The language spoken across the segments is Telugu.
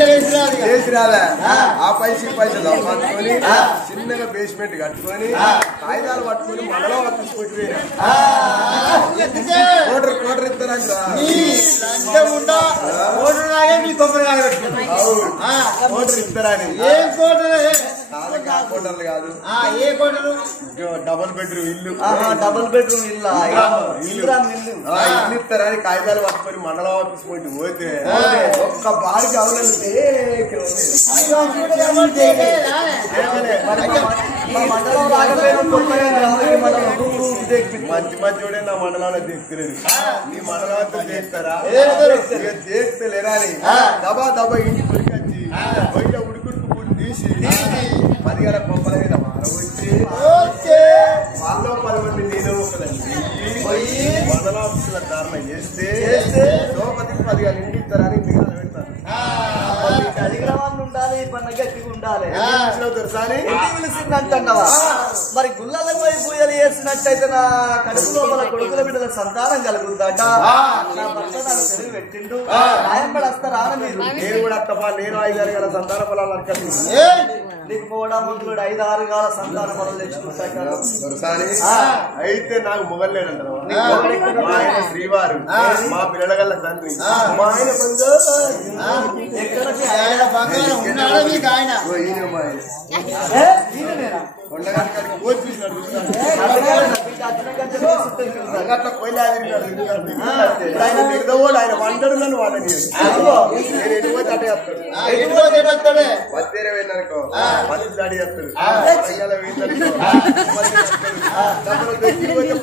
చేసి రాలే ఆ పైసలు సంపాదించుకొని చిన్నగా బేస్మెంట్ కట్టుకొని కాగితాలు పట్టుకొని మనలో తీసుకొచ్చి కోటర్ ఇస్తారంట కోటర్ ఇస్తారని కోటర్లు కాదు ఏ కోటరు డబుల్ బెడ్రూమ్ ఇల్లు ఇల్లు ఇస్తారని కాగితాలు పట్టుకొని మండలం ఆఫీస్ పోతే ఒక్క బారికి అవలంటే మంచి మంచి నా మండలంలో తీసుకోలేదు నీ మండలంతో చేస్తారా చేస్తలేరా అని దబా దబా ఇంటి పురికొచ్చి బయట ఉడుకుడుకు తీసి 10 గల కొమ్మల మీద మారవచ్చి వాళ్ళలో 10 మంది నేను ఒకదండి మండల ఆఫీసుల ధారణ చేస్తే లోపలికి 10 గల ఇంటి ఇస్తారని మిగతా పెడతారు అధిగ్రహాన్ని ఉండాలి పన్న గట్టిగా ఉండాలి అంటున్నావా మరి గుళ్ళలకు పోయి పూజలు చేసినట్టయితే నా కడుపు లోపల కొడుకుల బిడ్డల సంతానం కలుగుతుందట నా భర్త నాకు తెలివి పెట్టిండు నాయంబడి వస్తారా మీరు నేను కూడా అత్తపా నేను 5 గల సంతాన ఫలాలు అడగండి నీకు కూడా ముందు 5-6 గాల సంతాన ఫలాలు తెచ్చుకుంటాను అయితే నాకు మొగలేడంటారు మా ఆయన శ్రీవారు మా పిల్లల గల్ల తండ్రి మా ఆయన ఆయన వంటడు నన్ను వాడని నేను ఎటుపోతే అటే వస్తాడు వస్తేనే వెళ్ళనుకో మళ్ళీ దాడి చేస్తాడు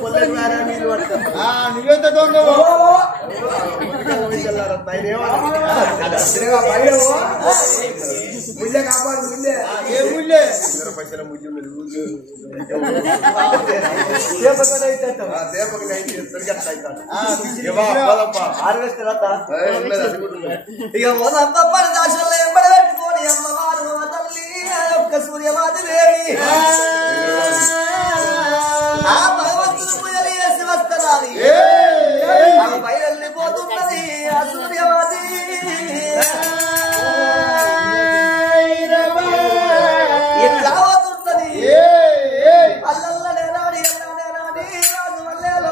పొల్లటి వేరే నీళ్ళు పడతాడు ముళ్ళే కాపాడు ముళ్ళే పైసల ముళ్ళు పెట్టుకొని అమ్మవారు తల్లి ఒక్క సూర్యవాది వేడి ఆ భగవంతుడు పూజలు చేసి వస్తున్నది బయలుపోతున్నది ఆ సూర్యవాది ఎట్లా పోతున్నది అల్లల్లనే రాడి అల్లనే రాడి రాజు వల్లేలో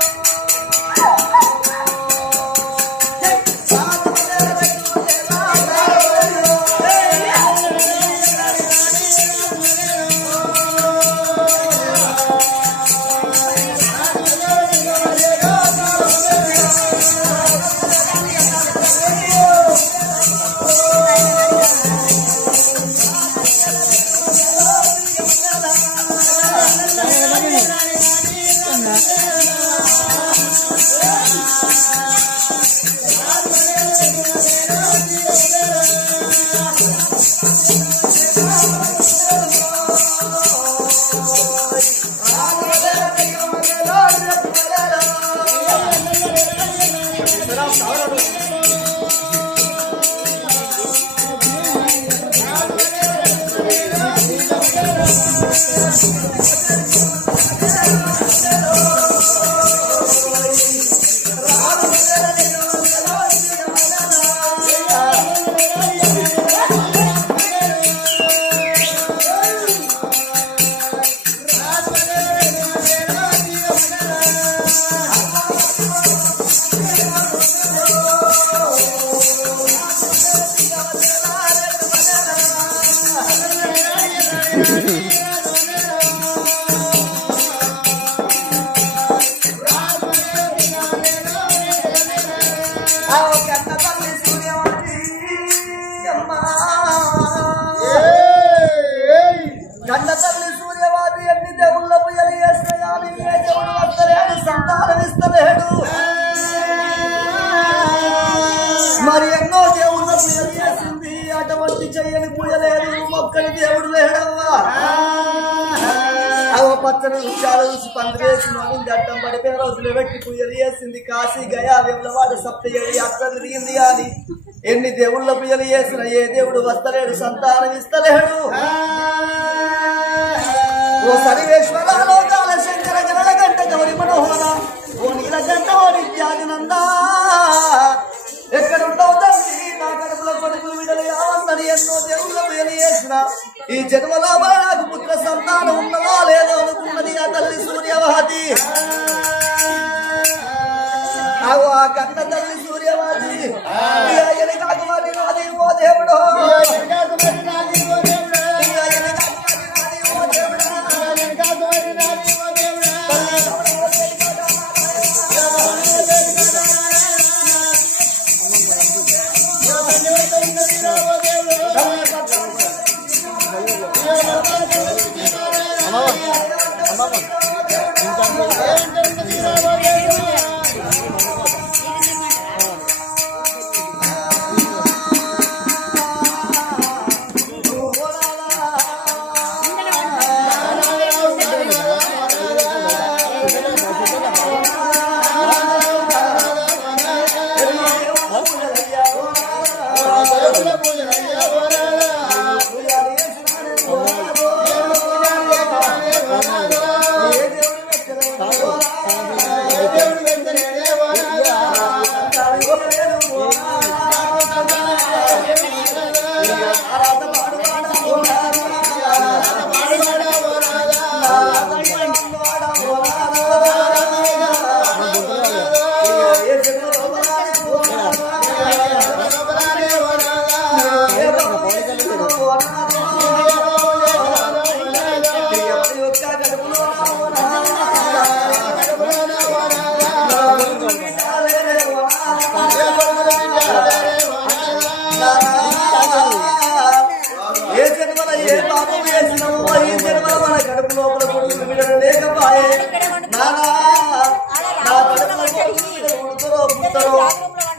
మరి ఎన్నో దేవుళ్ళ పూజలు చేసింది అటువంటి చెయ్యని పూజలేదు మొక్కని దేవుడు లేడవ్వా అవ పచ్చని వృక్షాలు చూసి పందిరేసి నోగింది అడ్డం పడిపోయిన రోజులు పెట్టి పూజలు చేసింది కాశీ గయా వేములవాడ సప్తగిరి అట్లా తిరిగింది గాని ఎన్ని దేవుళ్ళ పూజలు చేసిన ఏ దేవుడు వస్తలేడు సంతానం ఇస్తలేడు ఓ సర్వేశ్వర లోకాల శంకర జనల గంట గౌరి మనోహర ఓ నీల గంట ఓ నిత్యానంద ఎక్కడుంటావు తల్లి నా కడుపులో కొడుకులు విడలు ఎన్నో దేవుళ్ళ పేరు చేసిన ఈ జన్మలో నాకు పుత్ర సంతానం ఉన్నదో లేదో అనుకున్నది ఆ తల్లి సూర్యవతి ఆ కన్న తల్లి సూర్యవతి కాకుమరి నాది ఓ దేవుడు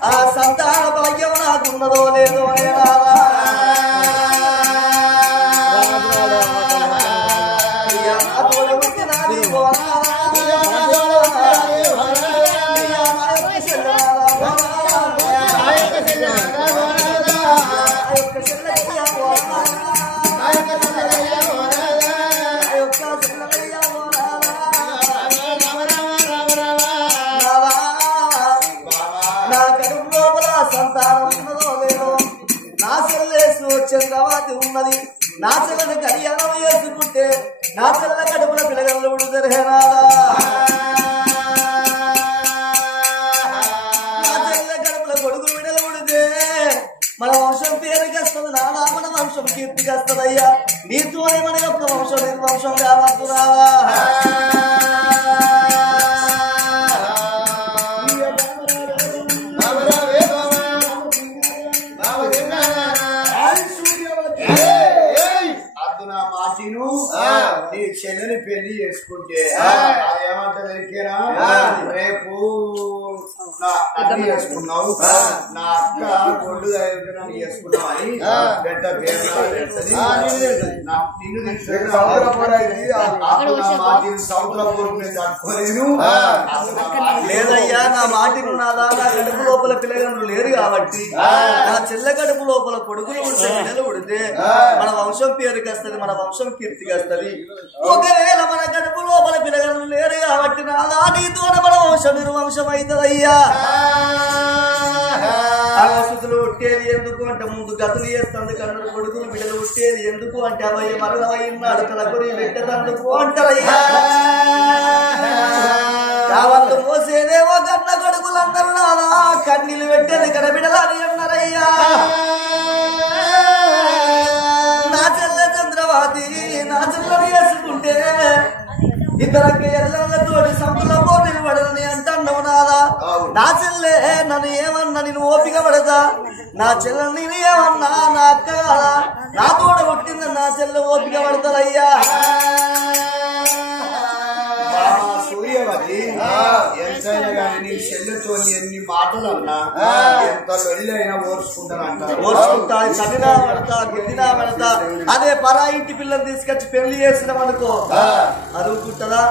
ఆ సంతాన భాగ్యం నాకున్నదో లేదో చంద్రవాతి ఉన్నది నా చెల్లని కళ్యాణం చేసుకుంటే నా చెల్ల కడుపుల పిల్లగలు ఉడుదరేనాదా నా చెల్ల కడుపుల కొడుకు విడలు ఉడితే మన వంశం పేరుకి వస్తుంది నానా మన వంశం కీర్తికి వస్తుందయ్యా నీతోనే మన యొక్క వంశం నిర్వంశం కావద్దు రావా నీ చెల్లిని పెళ్లి చేసుకుంటే ఏమంటారా రేపు అన్ని చేసుకున్నావు నా అక్క కొళ్ళు నన్ను చేసుకున్నావు అని పెద్ద పేరు సముద్రపూర్ నేను తట్టుకోలేను లేదయ్యా నా మాటిను నాదా నా కడుపు లోపల పిల్లగండ్రు లేరు కాబట్టి నా చెల్ల కడుపు లోపల కొడుకులు ఉంటే పిల్లలు ఉడితే మన వంశం పేరుకి వస్తుంది మన వంశం కీర్తికి వస్తుంది ఒకవేళ మన కడుపు లోపల పిల్లగండ్రు లేరు కాబట్టి నాదా నీతో మన వంశం నిర్వంశం అవుతుందయ్యా ఆసుతులు ఉట్టేది ఎందుకు అంటే ముందు గతులు చేస్తుంది కన్నుడు కొడుకులు బిడ్డలు ఉట్టేది ఎందుకు అంటే అవయ్య మరలవైనాడు తన గురి పెట్టదందుకు అంటారయ్యా కావాలి మోసేదేమో కన్న కొడుకులందరూ నాదా కన్నీళ్ళు పెట్టేది కనబిడలని అన్నారయ్యా నా చెల్ల చంద్రవాతి నా చెల్లని వేసుకుంటే ఇద్దరికి ఎల్లతోటి సంపుల పోటీలు పడదని అంటున్నావు నాదా నా చెల్లె నన్ను ఏమన్నా నేను ఓపిక పడతా నా చెల్లె నేను ఏమన్నా నా అక్క కాదా నా తోడ కొట్టింది నా చెల్లె ఓపిక పడతారయ్యా సూర్యవతి ఎంతైనా కానీ నీ చెల్లెతో ఎన్ని మాటలు అన్నా ఎంత వెళ్ళైనా ఓర్చుకుంటా చదివినా పడతా గిద్దినా పడతా అదే పరా ఇంటి పిల్లలు తీసుకొచ్చి పెళ్లి చేసినాం అనుకో అరుగుంటదా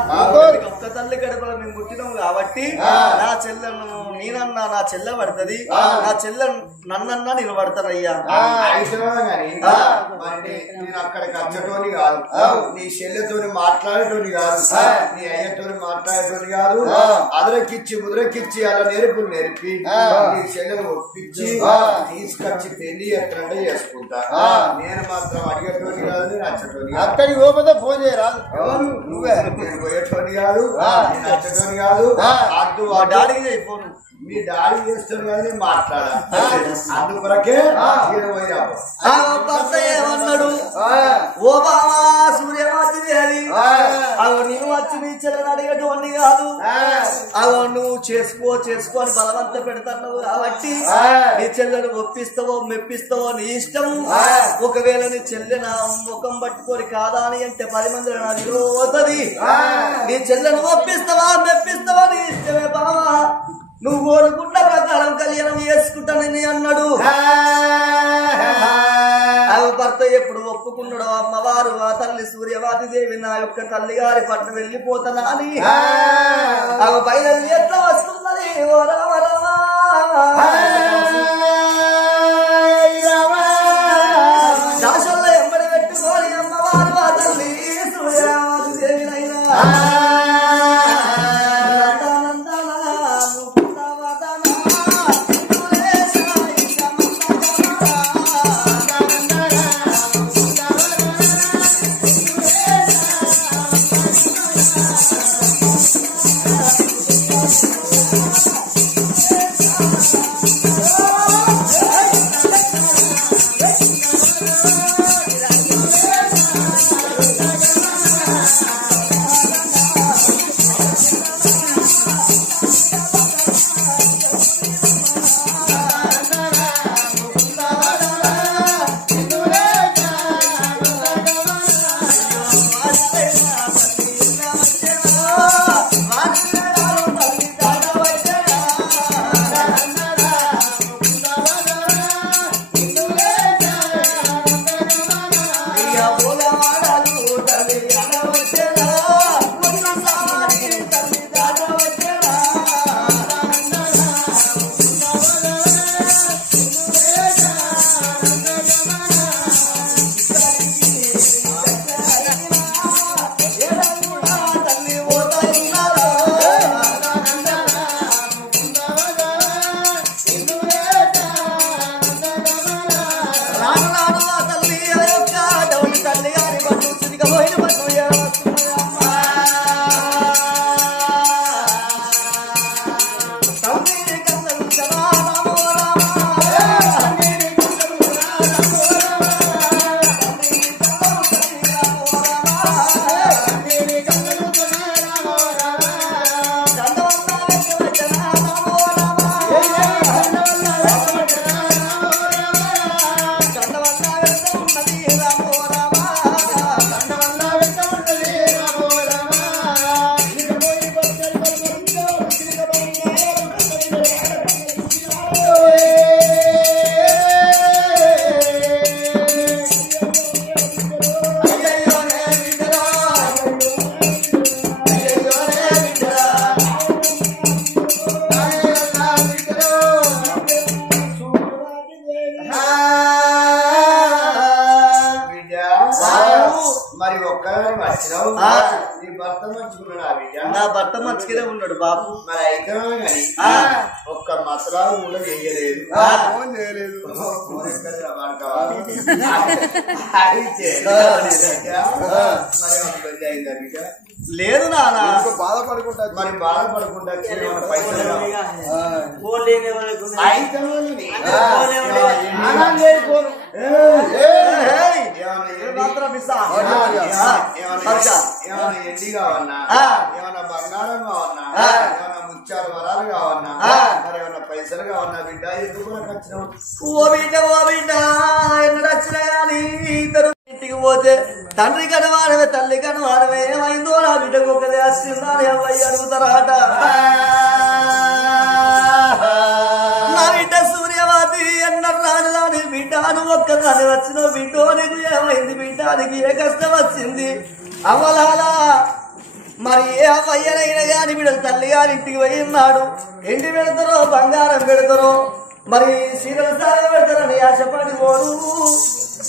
ఒక్క తల్లి గడపలో మేము పుట్టినాం కాబట్టి నా చెల్లెను నేనన్నా నా చెల్లె పడుతుంది నా చెల్లె నన్నన్నా నేను పడతానయ్యా నేను అక్కడికి వచ్చేటోని కాదు నీ చెల్లెతోని మాట్లాడేటోని కాదు నీ అయ్యతోని మాట్లాడేటోని కాదు అదరికి ఆనకిచ్చి ముద్రకిచ్చి అలా నేర్పి నీ చెల్లెలు ఒప్పించి తీసుకొచ్చి పెళ్లి ఎట్లంటే చేసుకుంటా. నేను మాత్రం అడిగేటోని కాదు, నచ్చటోని అక్కడికి పోతే ఫోన్ చేయరాదు. నువ్వే నేను పోయేటోని కాదు, నచ్చటోని కాదు. అడ్డు డాడీకి చేయి ఫోన్. మీ డాడీ చేస్తాను కానీ నేను మాట్లాడా. అందుకొరకే భర్త ఏమన్నాడు? ఓ బావా సూర్యవాది దేవి, అగో నేను వచ్చి నీ చెల్లెని అడిగేటువంటి కాదు, అగో నువ్వు చేసుకో అని బలవంత పెడతావు కాబట్టి నీ చెల్లెను ఒప్పిస్తావో మెప్పిస్తావో నీ ఇష్టము. ఒకవేళ నీ చెల్లె నా ముఖం పట్టుకొని కాదా అని అంటే 10 మంది నాది పోతుంది. నీ చెల్లెను ఒప్పిస్తావా మెప్పిస్తావా నీ ఇష్టమే బావా, నువ్వు కోరుకున్న ప్రకారం కళ్యాణం చేసుకుంటానని అన్నాడు. భర్త ఎప్పుడు ఒప్పుకున్నాడు అమ్మవారు ఆ తల్లి సూర్యవాది దేవి నా యొక్క తల్లి గారి పట్ల వెళ్ళిపోతానా అని బయలు ఎట్లా వస్తున్నది. ఓ రామ రామ దాసల్లో ఎంబడి పెట్టుకొని అమ్మవారు ఆ తల్లి సూర్యవాది దేవినైనా నా భర్త మంచిగానే ఉన్నాడు బాబు. మరి అయితే ఒక్క మసలాలు కూడా చేయలేదు, ఫోన్ చేయలేదు. లేదు నానా బాధపడుకుంటా. మరి బాధపడకుండా పైసలు ఏమైనా ఎండి కావన్నా, ఏమైనా బంగారం కావన్నా, ఏమైనా ముత్యాలు వరాలు కావన్నా, మరి ఏమైనా పైసలు కావన్నా బిడ్డ ఎందుకు నాకు వచ్చినావు? ఓ బిడ్డ ఎన్నడు వచ్చినా గానీ ఇద్దరు ఇంటికి పోతే తండ్రి కనవాడవే తల్లి కనవాడవే ఏమైందో నా బిడ్డకు ఒకదే వచ్చిందా అని అవ్వయ్య అడుగుతారాట. నా బిడ్డ సూర్యవాది ఎన్నడు రాని రాని బిడ్డ నువ్వు ఒక్కదాని వచ్చిన బిడ్డో నీకు ఏమైంది బిడ్డ, నీకు ఏ కష్టం వచ్చింది అవ్వలాలా? మరి ఏ అవ్వయ్యనైనా గాని బిడ్డలు తల్లి గారి ఇంటికి పోయి ఉన్నాడు. ఎండి పెడతారో బంగారం పెడతారో మరి సీరల సార పెడతారని ఆశపడి పోడు.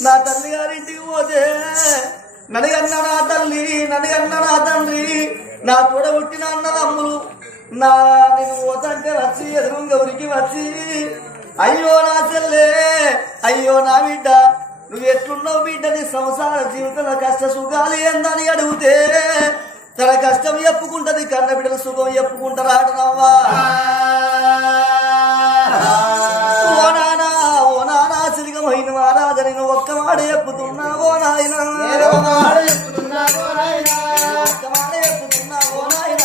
నా తల్లి గారింటికి పోతే నడిగన్న నా తల్లి, నడిగన్న నా తండ్రి, నా తోడ పుట్టిన అన్నదమ్ములు నా నేను పోతంటే వచ్చి ఎదురుగా ఉరికి వచ్చి అయ్యో నా చెల్లే అయ్యో నా బిడ్డ నువ్వు ఎట్లున్నావు బిడ్డ నీ సంసార జీవితంలో కష్ట సుఖాలు ఏందని అడిగితే తన కష్టం చెప్పుకుంటది కన్న బిడ్డల సుఖం చెప్పుకుంటారా ఆడనవ్వా ఓ నానా చిరిగమైన మహారాజ నేను ఒక్క మాట చెప్పుతున్నా ఓ నాయన ఒక్క మాట చెప్పుతున్నా ఓ నాయన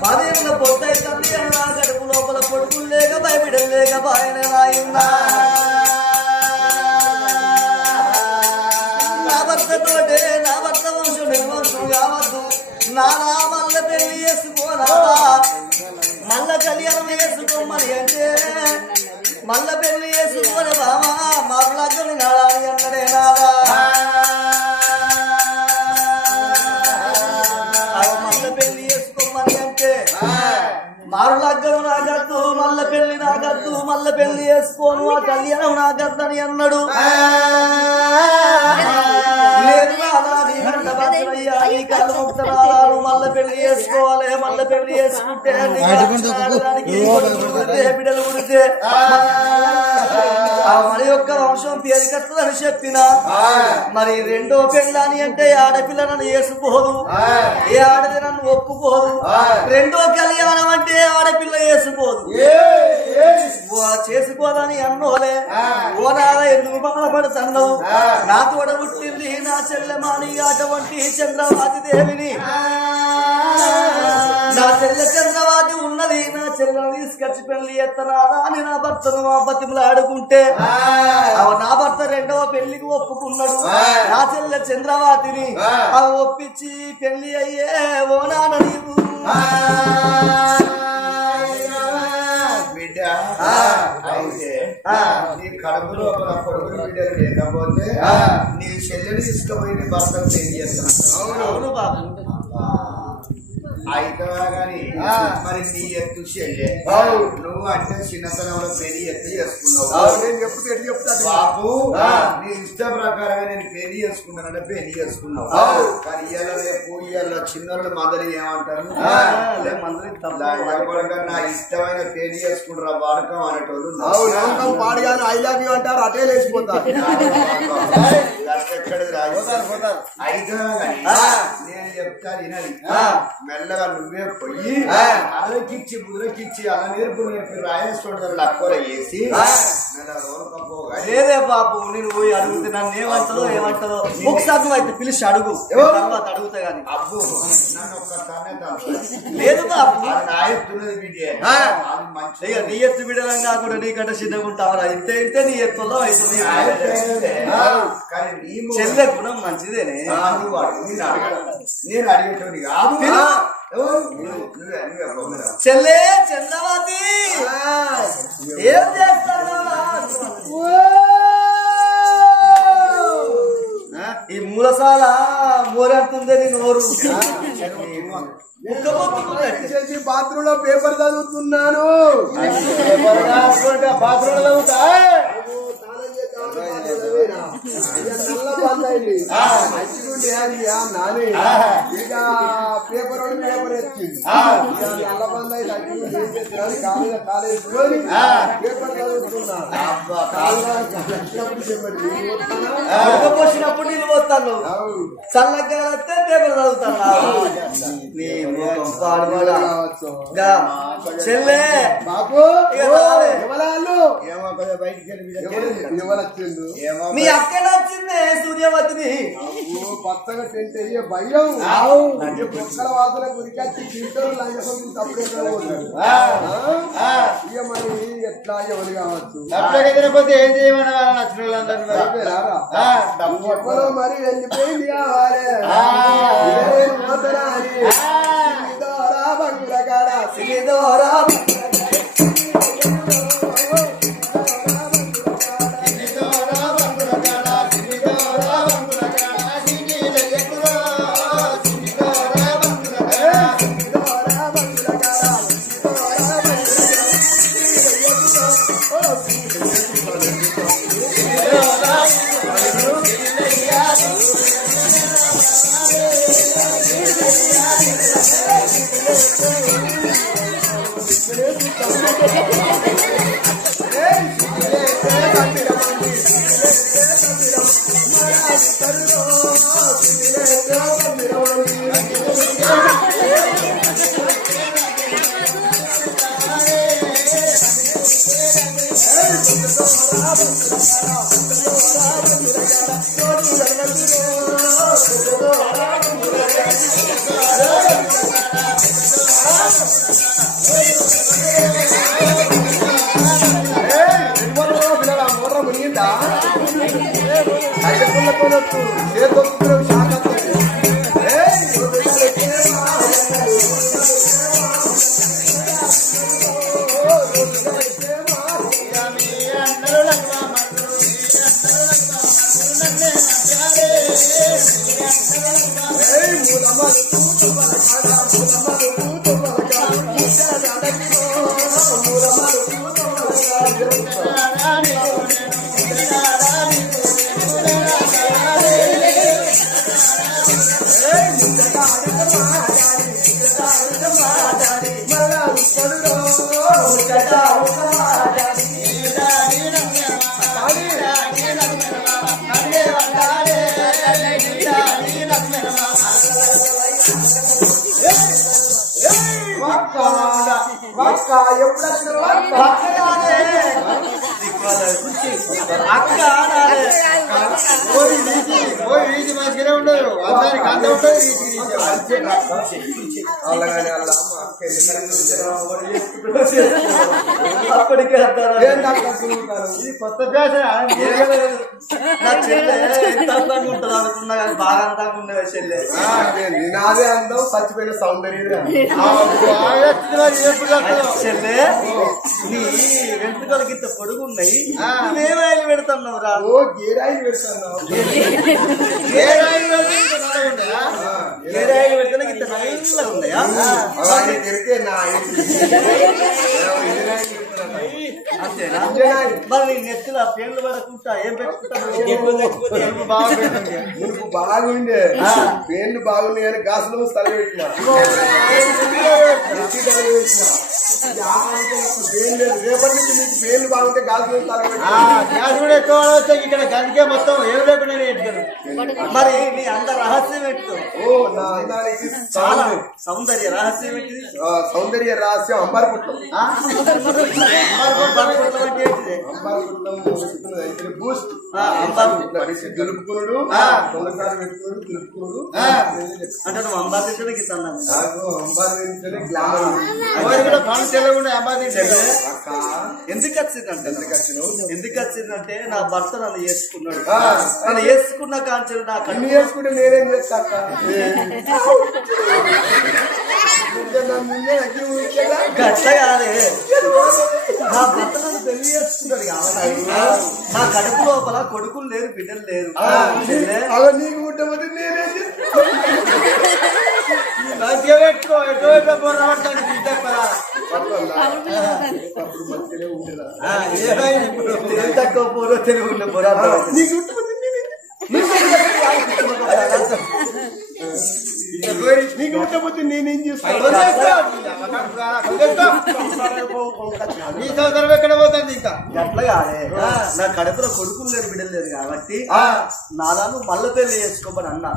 భార్యలో పొద్దు నా గడుపు లోపల కొడుకులు లేక భయపడలు లేక బాయన రాయిందా నా భర్తతోటే నా భర్త వంశం నిర్వంశం కావద్దు నానా మల్ల పెళ్లి చేసుకోనా మల్ల కళ్యాణం చేసుకోమని అంటే మల్ల పెళ్లి చేసుకోని బామా మరలగ్గని నాడాలి అన్నడే నాదా మారులగ్గం నాగద్దు మల్ల పెళ్లి నాగద్దు మల్ల పెళ్లి చేసుకోను ఆ కళ్యాణం నాగద్దని అన్నాడు లేదు మల్ల పెళ్లి చేసుకోవాలి మల్ల పెళ్లి చేసుకుంటే బిడ్డలు పుడితే మరి యొక్క వంశం పేరు కట్టదని చెప్పిన మరి రెండో పెళ్ళాని అంటే ఆడపిల్ల నన్ను వేసుకోదు ఏ ఆడది నన్ను ఒప్పుకోదు రెండో కళ్యాణం అంటే ఆడపిల్ల వేసుకోదు చేసుకోదని అన్నోలే ఓ నాద ఎందుకు బాధపడుతున్నావు నా తోడ పుట్టింది నా చెల్లెమాని అటువంటి చంద్రవాది దేవిని నా చెల్లె చంద్రవాది ఉన్నది నా చెల్లెను తీసుకొచ్చి పెళ్లి ఎత్తరాదా అని నా భర్తను మా బతిమలు ఆడుకుంటే నా భర్త రెండవ పెళ్లికి ఒప్పుకున్నాడు నా చెల్లె చంద్రవాతిని అవి ఒప్పించి పెళ్లి అయ్యే ఓ నాన్న నీవు బిడ్డ అయితే నీ కడుపులో కొడుకులు బిడ్డలు లేకపోతే నీ చెల్లెలు తీసుకుపోయి భర్తను తెలియజేస్తాను అవును బాబు అయితే గాని మరి నీ ఎత్తు చెల్లె నువ్వు అంటే చిన్నతనంలో పెళ్లి ఎత్తు చేసుకున్నావు నేను చెప్తే ఎట్లా చెప్తాను బాబు నీ ఇష్ట ప్రకారంగా నేను పెళ్లి చేసుకున్నానంటే పెళ్లి చేసుకున్నావు కానీ ఇవాళ రేపు ఇవాళ చిన్నోళ్ళు మందరి ఏమంటారు నా ఇష్టమైన పెళ్లి చేసుకుంటారా వాడకం అనేటోళ్ళు పాడుగాను ఐ లవ్ యూ అంటారు అటే లేచిపోతారు అయితే నేను చెప్తాను వినాలి మెల్లగా నువ్వే పోయి అలకిచ్చి బుదరకిచ్చి అలా నేర్పు రాయేశ్వరుడు అక్కర వేసి లేదే బాబు నేను పోయి అడుగుతే నన్ను ఏమంటదో ఏమంటదో ఒకసారి నువ్వు అయితే పిలిచి అడుగు తర్వాత అడుగుతా గాని అబ్బు నన్ను ఒక్కసారి లేదు బాబు నా ఎత్తున్నది బిడ్డే మంచిగా నీ ఎత్తు బిడ్డలం కాకుండా నీకంటే చిన్నగా ఉంటావరా ఇంతే ఇంతే నీ ఎత్తులో అవుతుంది చెల్లె గుణం మంచిదేనే నేను అడిగేటోడి కాదు చెల్లె చంద్రవతి ఏం చేస్తాను ఈ మూలసాల మోరెడుతుంది నీ నోరు బాత్రూమ్ లో పేపర్ చదువుతున్నాను బాత్రూమ్ చదువుతా నాని ఇక పేపర్ పేపర్ ఎత్తింది నల్ల బంద్ అయితే కాలేజ్ పేపర్ చదువుతున్నప్పుడు నేను పోతాను చల్లగా వస్తే పేపర్ చదువుతాను చెల్లె బాబు మీ అక్క నచ్చిందే సూర్యవతిని పచ్చగా టెంట్ అయ్యే భయం ఒక్కల వాసన గురికొచ్చి తింటారు తప్పుడే ఇక మరి ఎట్లా ఎవరు కావచ్చు తినకపోతే ఏం చేయమని నచ్చిన వాళ్ళందరూ మరి వెళ్ళిపోయింది కావాలి సిరిదోరా మంచిగానే ఉండదు అందరికి అంత ఉంటుంది అప్పటికే కొత్త ఫ్యాషన్ నా చెల్లె ఎంత అందంగా ఉంటుంది అనుకున్నా కానీ బాగా అందంగా ఉండేవా చెల్లె నాదే అందం చచ్చిపోయిన సౌందర్యం చెల్లె నీ వెంట్రుకలకి ఇంత పొడుగు ఉన్నాయి నువ్వేమాయలు పెడుతున్నావు రా ఓ గేరాయిలు పెడుతున్నావు గేరాయిలు పెడితే ఇంత నల్లగా ఉన్నాయా తిరిగే నా అంతేనా మరి నీ నెత్తిలో పేర్లు పడకుండా ఏం పెట్టుకుంటావు నువ్వు బాగుండే పేర్లు బాగున్నాయి కానీ గాసులు స్థల పెట్టిన రేపటి నుంచి నీకు పేర్లు బాగుంటే గాసులు స్థల గ్యాస్ కూడా ఎక్కువ వచ్చాయి ఇక్కడ గదికే మొత్తం ఏం లేకుండా పెడతారు మరి నీ అంత రహస్యం పెట్టు ఓ నా అందానికి చాలా సౌందర్య రహస్యం పెట్టింది సౌందర్య రహస్యం అంబారపుట్లం బూస్ట్ దులుపుకునుడు తొలసారి పెట్టుకున్నాడు దులుపుకునుడు అంటే నువ్వు అంబాసిడర్కి ఇస్తాను నాకు అంబారించలే గ్లామర్ కూడా పని తెలియకుండా అమ్మాయి ఎందుకు వచ్చిందంటే నా భర్త నన్ను చేసుకున్నాడు నన్ను చేసుకున్న కాంచెలు నా అన్ని చేసుకుంటే నేనేం చేస్తా గట్ట కాదే నా భర్త నన్ను పెళ్లి చేసుకున్నాడు కాబట్టి నా కడుపు లోపల కొడుకులు లేరు బిడ్డలు లేరు అలా నీకు పుట్టబోతే నేనేం మంచిగా పెట్టుకో ఎటువైపు పోరాడతాను అప్పుడు మంచిగానే ఉండేదా ఏం తక్కువ పోరో తెలుగు ఉండే పోరాడు నీకు పుట్టబోతే నీకు పుట్టబోతే నేనేం చేస్తాను ఈ సంవత్సరం ఎక్కడ పోతుంది ఇంకా అట్లా కాదే నా కడుపులో కొడుకులు లేరు బిడ్డలు లేరు కాబట్టి నాదాను మళ్ళీ పెళ్లి చేసుకోమని అన్నా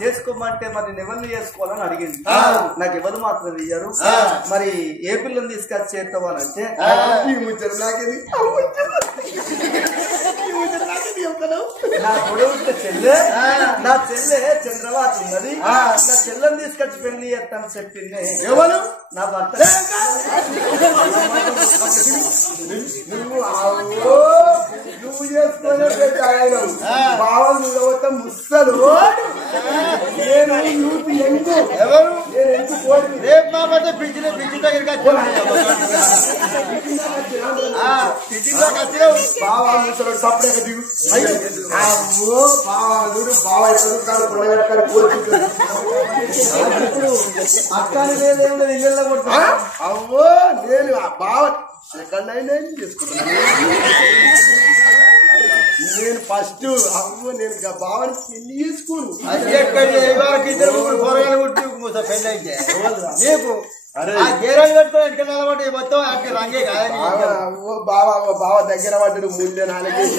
చేసుకోమంటే మరి నేను ఎవరిని చేసుకోవాలని అడిగింది నాకు ఎవరు మాత్రం ఇయ్యారు మరి ఏ పిల్లని తీసుకొచ్చి చేస్తావు అని అంటే ఈ ముచ్చట నాకేది నా కొడుకు చెల్లె నా చెల్లె చంద్రబాబు ఉన్నది నా చెల్లెని తీసుకొచ్చి పెళ్లి చేస్తాను చెప్పింది ఎవరు నా భర్త నువ్వు చేసుకునే బావలు నువ్వు ముස්සలు నేను యూత్ ఎంకు ఎవరు నేను ఎంకు కోరి రేపు మా మధ్య పిచ్చిన పిచ్చి బావా ముసలోడు సపరేట్ దిగు అమ్మో బావా చూడు బావా ఎక్కడ కొడగట్టుకాడు ఇప్పుడు అక్కని లేదేమో ఇళ్ళ కొడుతున్నా అమ్మో నేను ఆ బావ సెకండ్ అయినా చేసుకుంటాను నేను ఫస్ట్ అమ్మో నేను బావని పెళ్లి చేసుకోను నీకు గేరాలు పెట్టుకోవాలి ఎక్కడ నిలబడి మొత్తం అక్కడ రంగే కాదని బావ దగ్గర పడ్డాడు ముళ్ళే నాలుగేసి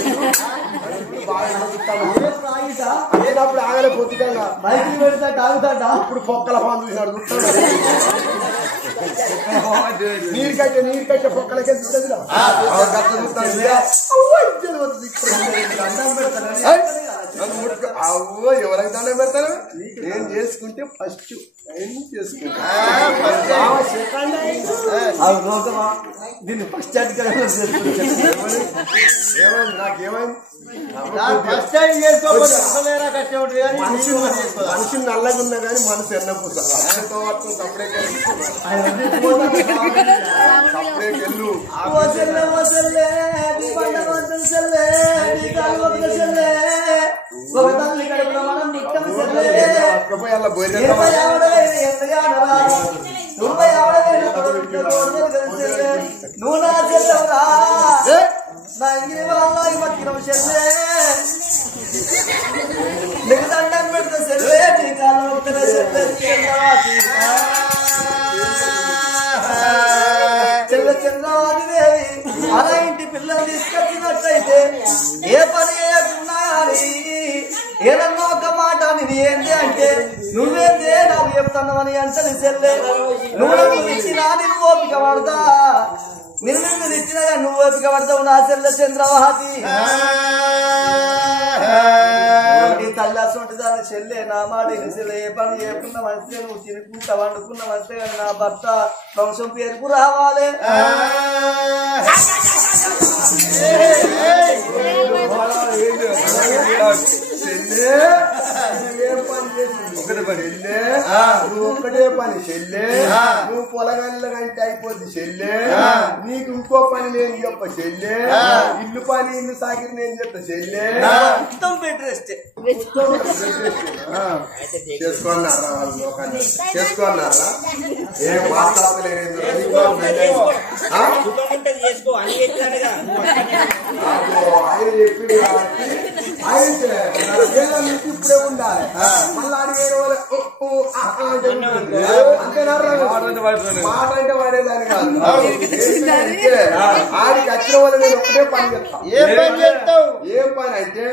అయినప్పుడు ఆగలే పొద్దుగా బయటికి పెడతా తాగుతాడా ఇప్పుడు పొక్కల పాలు చూసినాడు నీరు కట్టే పొక్కలకే చూడదు అవ్వో ఎవరికి దండం పెడతారు నేను చేసుకుంటే ఫస్ట్ చేసుకుంటా దీన్ని ఫస్ట్ ఏమైంది నాకేమైంది ఫస్ట్ టైం చేసుకోవాలి కష్టపడి మనిషి నల్లగా ఉన్నా కానీ మనసు ఎన్న పూస సపరేట్ వెళ్ళు ఒక తల్లి కడుపున మనం నిక్కం నువ్వు నా చెల్లెవరా నా ఇంగిలి వాళ్ళ బతికిన చెల్లె నీకు దండం పెడితే చెల్లె నీ కాలం చెల్ల చంద్రవాది దేవి అలా ఇంటి పిల్లలు తీసుకొచ్చినట్టయితే ఏ పని చేయకున్నా ఏదన్నా ఒక మాట నేను ఏంటి అంటే నువ్వేందే నాకు చెప్తున్నావని అంటది చెల్లె నువ్వు ఇచ్చినా నేను ఓపిక పడతా నిన్ను ఇచ్చినా నువ్వు ఓపిక పడతావు నా చెల్లె చంద్రవాది తల్లి అసంటి దాని చెల్లె నా మాట చెల్లె ఏ పని చేయకుండా మంచిగా నువ్వు తినుకుంటా వండుకున్న మంచిగా కానీ నా భర్త వంశం పేరుకు రావాలి ఒక్కటే పని చెల్లె నువ్వు పొలగల్ల కంటే అయిపోద్ది చెల్లె నీకు ఇంకో పని నేను చెప్ప చెల్లె ఇల్లు పని ఇల్లు సాగిరి నేను చెప్తా చెల్లె మొత్తం బెడ్ రెస్ట్ చేసుకున్నారా వాళ్ళు లోకాన్ని చేసుకున్నారా ఏం మాట్లాడలేదు ఆయన చెప్పింది కాబట్టి ఆయన నుంచి ఇప్పుడే ఉండాలి మళ్ళీ అడిగే మాట అంటే వాడేదాన్ని కాదు ఆడికి వచ్చిన వాళ్ళు నేను ఒకటే పని చెప్తా ఏం పని అయితే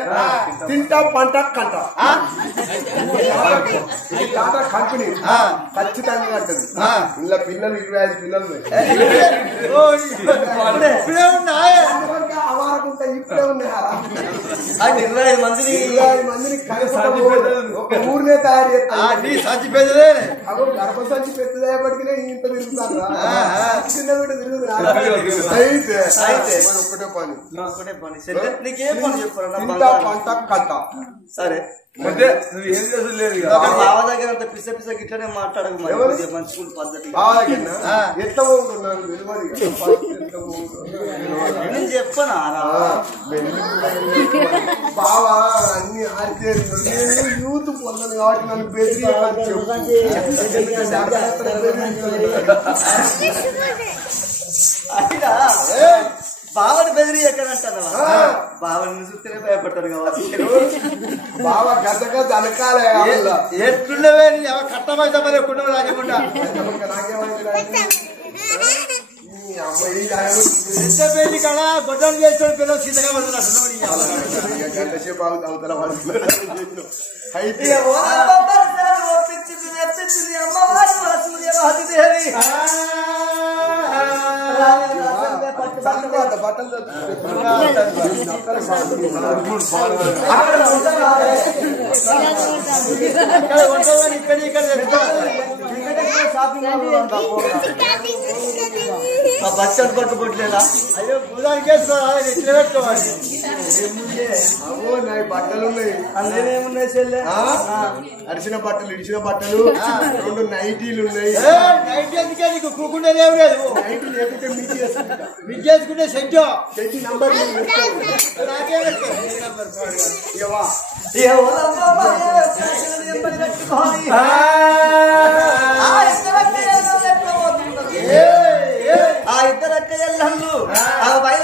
తింటా పంట కంట టాటా కంపెనీ ఖచ్చితంగా అంటది ఇలా పిల్లలు 25 పిల్లలు అవారకుంటా ఇప్పుడే ఉన్నాయా 25 మందిని ఒక ఊరినే తయారు చేస్తాను గర్భ సంచి పెద్దదయ్యేపటికి ఇంత తిరుగుతాను చిన్న బిడ్డ తిరుగుతుంది అయితే ఒకటే పని నీకేం పని చెప్పారు పంట కంట సరే నువ్వేం చేసలేదు బావ దగ్గర అంత పిస పిస గిట్లనే మాట్లాడకు మంచి పద్ధతి ఎట్లా పోతున్నాను నేను చెప్పనా బావా అన్ని ఆడితే యూత్ పొందను కాబట్టి నన్ను బెదిరి బావని బెదిరి ఎక్కడ అంటారా బావని చూస్తేనే భయపడతారు కాబట్టి బావ గద్దగా దనకాలే ఎట్లుండవే కట్టమైతే మరి కుటుంబం రాజకుండా పెళ్లి కదా గొడ్డలు చేస్తాడు పిల్లలు సీతగా పడుతున్నారు గంట సేపు అవుతారా అయితే బట్టలు బస్టాండ్ పట్టుకోవట్లేదా అయ్యో భూదానికి వేసుకోవాలి ఎట్లా పెట్టుకోవాలి అవో నా బట్టలు ఉన్నాయి. అందులోనేమున్నాయి చెల్లె? అరిసిన బట్టలు ఇడిచిన బట్టలు 2 నైటీలు ఉన్నాయి. నైట్ ఎందుకే నీకు కూకుండేది ఏమి లేదు. నైటీ లేకుంటే మీకు మీకు చేసుకుంటే సెంటో చెట్టి నంబర్ నాకే ఆ ఇద్దరు అక్క ఎల్లళ్ళు ఆ బయట